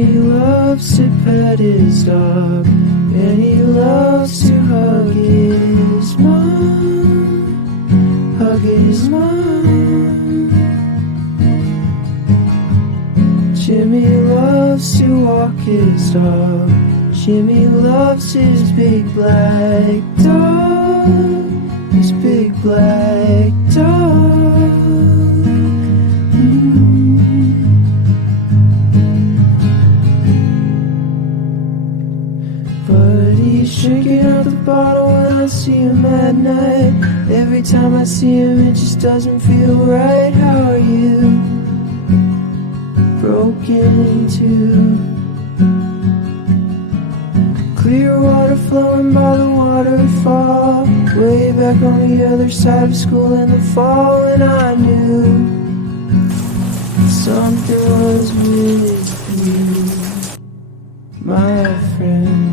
Jimmy loves to pet his dog, and he loves to hug his mom, hug his mom. Jimmy loves to walk his dog, Jimmy loves his big black dog, his big black dog. But he's drinking out the bottle when I see him at night. Every time I see him it just doesn't feel right. How are you? Broken into clear water flowing by the waterfall, way back on the other side of school in the fall. And I knew something was with you, my friend.